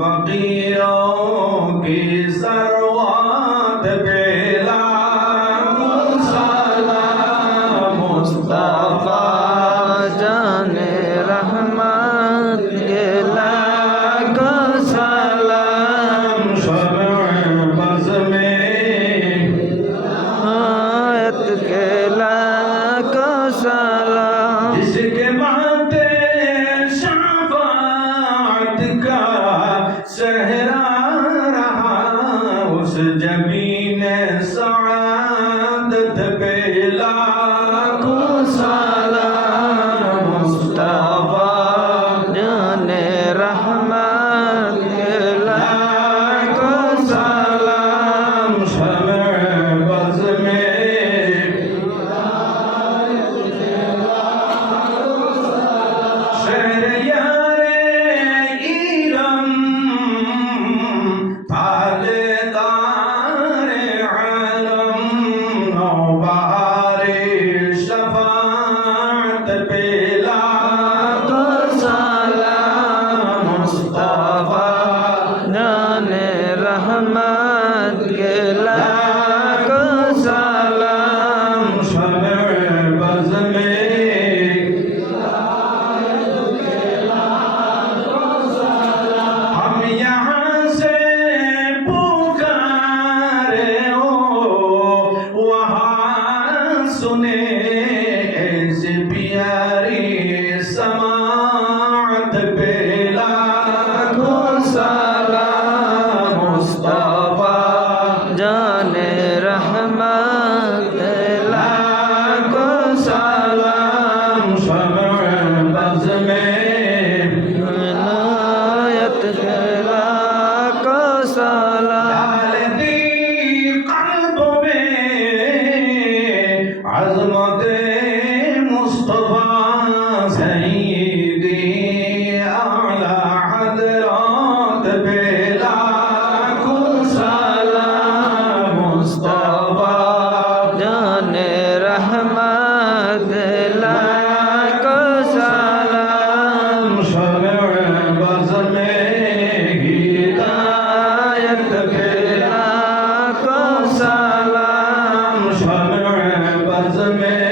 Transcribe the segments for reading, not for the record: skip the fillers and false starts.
फकीरों की सरवत पे लाखों सलाम मुस्तफा जाने रहमत के लाखों सलाम शमअ बज़ में आयत के लाखों सलाम जिसके माथे शफ़ाअत का सहरा रहा उस जबीन सआदत पे लाखों सलाम मुस्तफा जाने रहमत के लाखों सलाम शमअ बज़ में शहरयारे इरम तालेदारे आलम नौबहारे शफाअत पे लाखों सलाम मुस्तफा जाने रहमत के लाखों सलाम शमअ बज़ में हम यहाँ से पुकारे हो वहाँ सुने ऐसी प्यारी समाअत पे लाखों सलाम मुस्तफा जाने रहमत के लाखों सलाम शमअ बज़ में विलायत के लाखों सलाम डालती कल्ब में अज़मत मुस्तफा सय्यदी आला हज़रत पे लाखों सलाम मुस्तफा जाने रहमत के लाखों सलाम शमअ बज़ में हिदायत पे लाखों सलाम शमअ बज़ में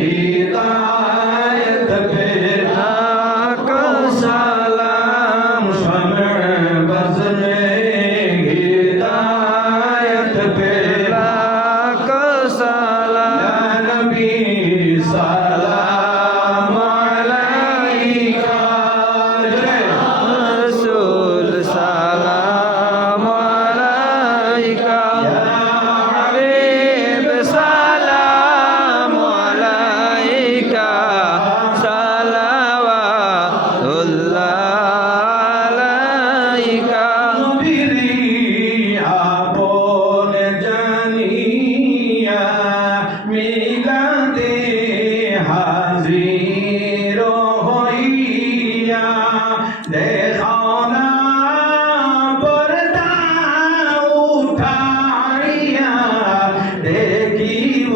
हिदायत पे लाखों सलाम शमअ बज़ में हिदायत पे लाखों सलाम या नबी सलाम अलैका रसूल सलाम अलैका या हबीब सलाम अलैका सलावतुल्लाह अलैका নবীরি আপন জানিয়া মিলাদে হাজির হইয়া দেখাও না পর্দা উঠাইয়া দেখিব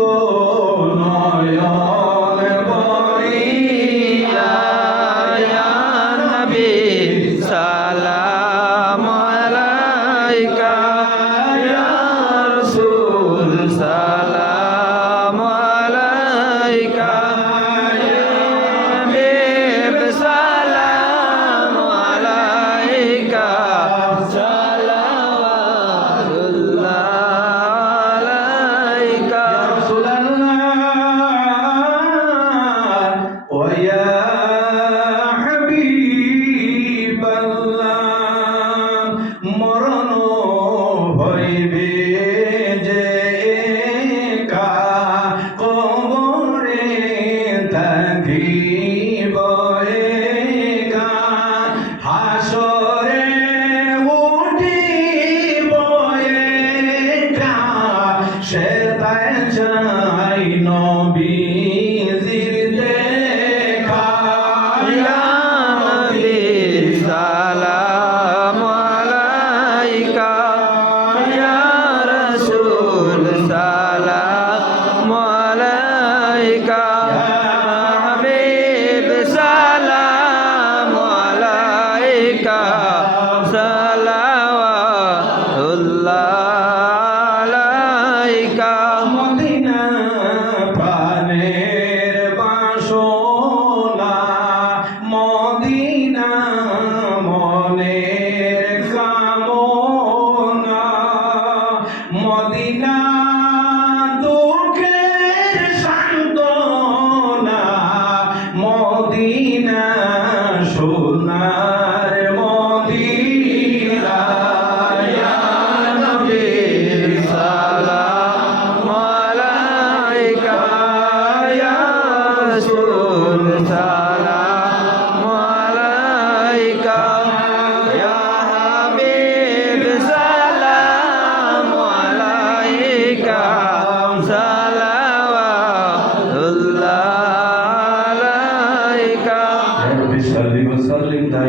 নয়ন বরিয়া या नबी सलाम अलैका या रसूल सलाम अलैका या हबीब सलाम अलैका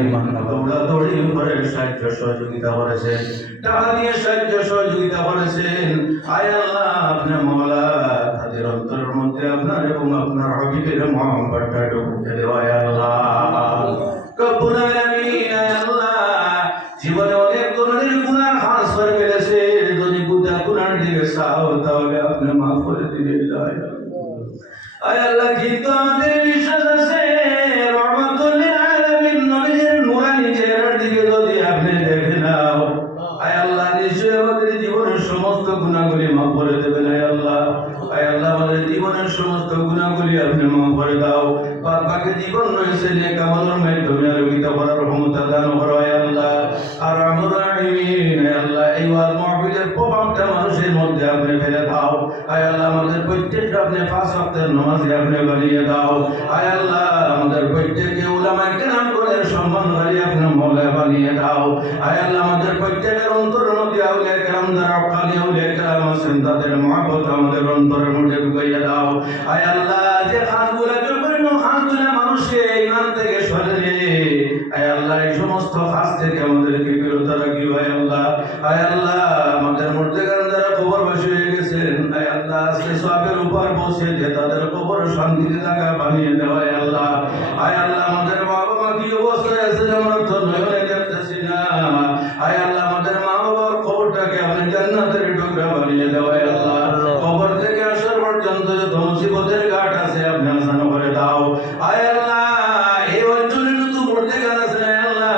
ইমান দৌড়াদৌড়ি করে সাহায্য সহযোগিতা করেছেন, টাকা দিয়ে সাহায্য সহযোগিতা করেছেন। আয় আল্লাহ আপনি মওলা তাদের অন্তরের মধ্যে আপনার এবং আপনার হাবিবের মহব্বতটা ঢুকিয়ে দেওয়া আয় আল্লাহ রব্বুল আলামিন। আয় আল্লাহ জীবনে অনেক ধরনের গুনাহ খাস করে ফেলেছে, যদি গুনার দিকে চাও তাহলে আপনি মাফ করে দিবেন আয় আল্লাহ। আয় আল্লাহ কিন্তু আমাদের বিশ্বাস আছে রহমাতুল লিল আলামিন নবীর নূরানি চেহারার দিকে যদি আপনি দেখে নাও, আয় আল্লাহ নিশ্চয়ই আমাদের জীবনের সমস্ত গুনাহগুলি মাফ করে দেবেন আয় আল্লাহ। আয় আল্লাহ আমাদের জীবনের সমস্ত গুনাহগুলি আপনি মাফ করে দাও। বাকি জীবন রয়েছে নেক আমলের মাধ্যমে আলোকিত করার ক্ষমতা দান করো আয় আল্লাহ। আর আমরা আমিন। আয় আল্লাহ এই ওয়াজ মাহফিলের প্রভাবটা মানুষের মধ্যে আপনি ফেলে দাও। আয় আল্লাহ আমাদের প্রত্যেকটা আপনি 5 ওয়াক্তের নামাজি আপনি বানিয়ে দাও। আয় আল্লাহ আমাদের প্রত্যেককে উলামায়ে কেরাম করে সম্মানকারী আপনি মওলা বানিয়ে দাও। আয় আল্লাহ আমাদের প্রত্যেকের অন্তরের মধ্যে আউলিয়া কেরাম যারা কালী আউলিয়া কেরাম আছেন তাদের মহব্বত আমাদের অন্তরের মধ্যে ঢুকাইয়া দাও। আয় আল্লাহ যে খাসগুলা বিভিন্ন খাসগুলা মানুষকে ইমান থেকে সরিয়ে, আয় আল্লাহ এই সমস্ত খাস থেকে আমাদেরকে বিরত রাখি আয় আল্লাহ। আয় আল্লাহ আমাদের মধ্যে যারা কবরবাসী হয়ে গেছেন, আয় আল্লাহ আজকে সওয়াবের উপর পৌঁছে যে তাদের কবর শান্তিতে জায়গা বানিয়ে দেওয়া আয় আল্লাহ। আয় আল্লাহ আমাদের মা বাবা কি অবস্থায় আছে আমরা তো নয়নে দেখতেছি না। আয় আল্লাহ আমাদের মা বাবার কবরটাকে আপনি জান্নাতের টুকরা বানিয়ে দেওয়া আয় আল্লাহ। কবর থেকে আসার পর্যন্ত যত মুসিবতের ঘাট আছে আপনি আসান করে দাও। আয় আল্লাহ এই অঞ্চলে তো মরতে গান আছে আয় আল্লাহ,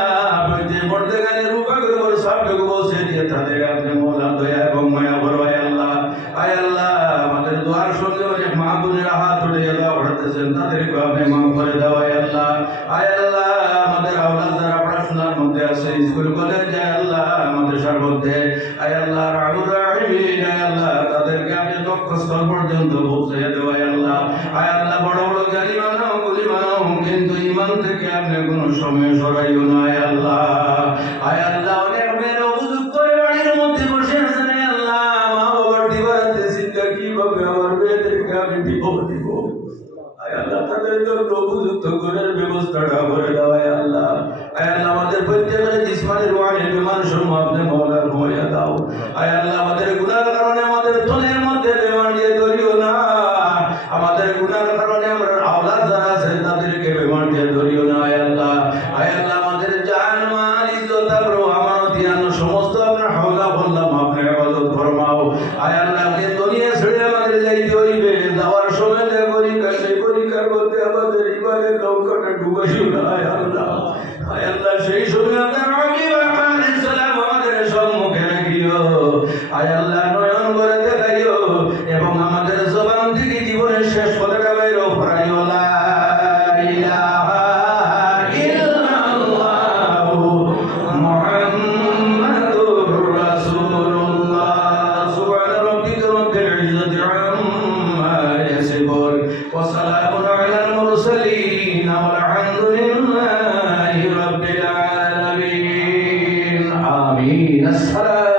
যে মরতে গানের রূপাকে উপর সবটুকু বসে দিয়ে তাদের আপনি মওলা দয়া এবং মায়া করো আয় আল্লাহ। আয় আল্লাহ আমাদের দোয়ার সঙ্গে অনেক মা বোনেরা হাত উঠিয়ে দেওয়া পড়তেছেন, তাদেরকে আপনি মাফ করে দাও আয় আল্লাহ। আয় আল্লাহ আমাদের আওলাদ যারা পড়াশোনার মধ্যে আছে স্কুল কলেজ আয় আল্লাহ মাদ্রাসার মধ্যে, আয় আল্লাহ রাহুর রাহিমিন আয় আল্লাহ তাদেরকে আপনি লক্ষ্যস্থল পর্যন্ত পৌঁছে দেও আয় আল্লাহ। আয় আল্লাহ বড় বড় জ্ঞানী বানাও গুলি বানাও, কিন্তু ইমান থেকে আপনি কোনো সময় সরাইও না আয় আল্লাহ। আয় আল্লাহ অনেক মেয়ের উপযুক্ত বাড়ির মধ্যে বসে আছেন আয় আল্লাহ, মা বাবার দিবারাতে চিন্তা কিভাবে আমার মেয়েদেরকে আমি দিব। আয় আল্লাহ তাদের জন্য উপযুক্ত ঘরের ব্যবস্থাটা করে দাও আয় আল্লাহ। আয় আল্লাহ আমাদের প্রত্যেকের জিসমানি রুহানি বিমান সমূহ আপনি মওলা ঘুমাইয়া দাও। আয় আল্লাহ আমাদের গুনার কারণে আমাদের তনের মধ্যে বেমার দিয়ে ধরিও না, আমাদের গুনার কারণে আমরা আওলাদ যারা আছে তাদেরকে বেমার দিয়ে ধরিও না আয় আল্লাহ। আয় আল্লাহ আমাদের জান মাল ইজ্জত আবরু আমানত ইয়ান সমস্ত আপনার হাওলা বললাম আপনি ইবাদত ফরমাও। আয় আল্লাহ আপনি দুনিয়া ছেড়ে আমাদের যাইতে হইবে, যাওয়ার সময় সেই পরীক্ষার মধ্যে আমাদের ইমানের নৌকাটা ডুবাইও না আয় আল্লাহ। আয় আল্লাহ সেই সময় আপনার হাবিব আলাইহিস সালাম আমাদের সম্মুখে রাখিও। আয় আল্লাহ নয়ন করে দেখাইও এবং আমাদের জবান থেকে জীবনের শেষ কথাটা বাইরে ফরাইও লা ইলাহা ইল্লাল্লাহু মুহাম্মাদুর রাসূলুল্লাহ। সুবহানা রাব্বিকা রাব্বিল ইজ্জাতি আম্মা ইয়াসিফুন ওয়া সালামুন আলাল মুরসালিন ওয়ালহামদুলিল্লাহি রাব্বিল আলামিন। আমিন। আসসালাম।